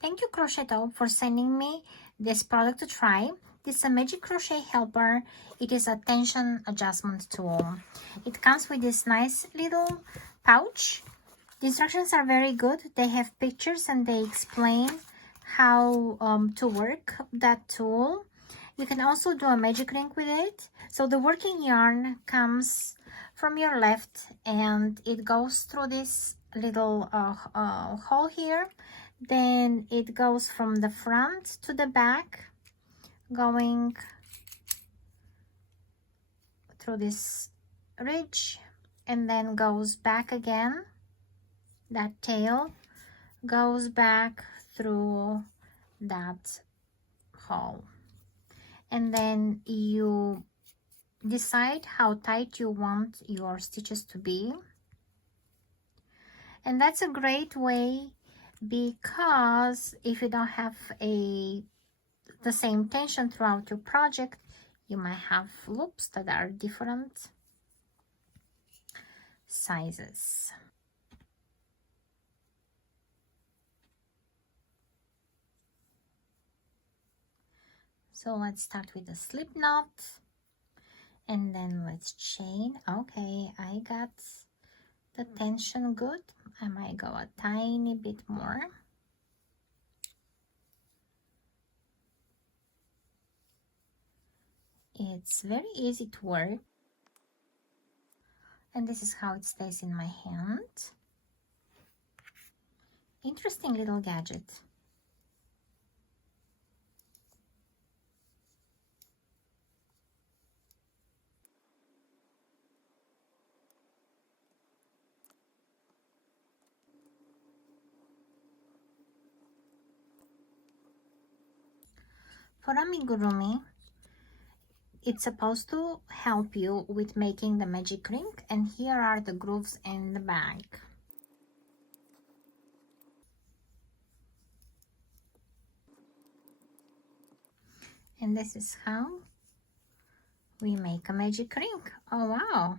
Thank you, Crochetobe, for sending me this product to try. This is a Magic Crochet Helper. It is a tension adjustment tool. It comes with this nice little pouch. The instructions are very good. They have pictures and they explain how to work that tool. You can also do a magic ring with it. So the working yarn comes from your left and it goes through this little hole here. Then it goes from the front to the back, going through this ridge, and then goes back again. That tail goes back through that hole. And then you decide how tight you want your stitches to be. And that's a great way, because if you don't have the same tension throughout your project, you might have loops that are different sizes. So let's start with the slip knot, and then let's chain. Okay, I got the tension good. I might go a tiny bit more. It's very easy to work, and this is how it stays in my hand. Interesting little gadget. For amigurumi, it's supposed to help you with making the magic ring, and here are the grooves in the back. And this is how we make a magic ring. Oh wow,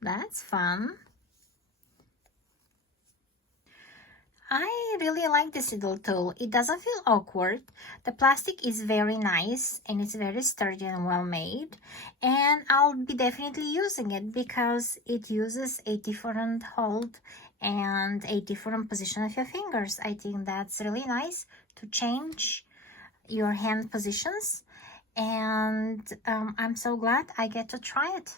that's fun. I really like this little tool. It doesn't feel awkward. The plastic is very nice and it's very sturdy and well made. And I'll be definitely using it because it uses a different hold and a different position of your fingers. I think that's really nice to change your hand positions. And I'm so glad I get to try it.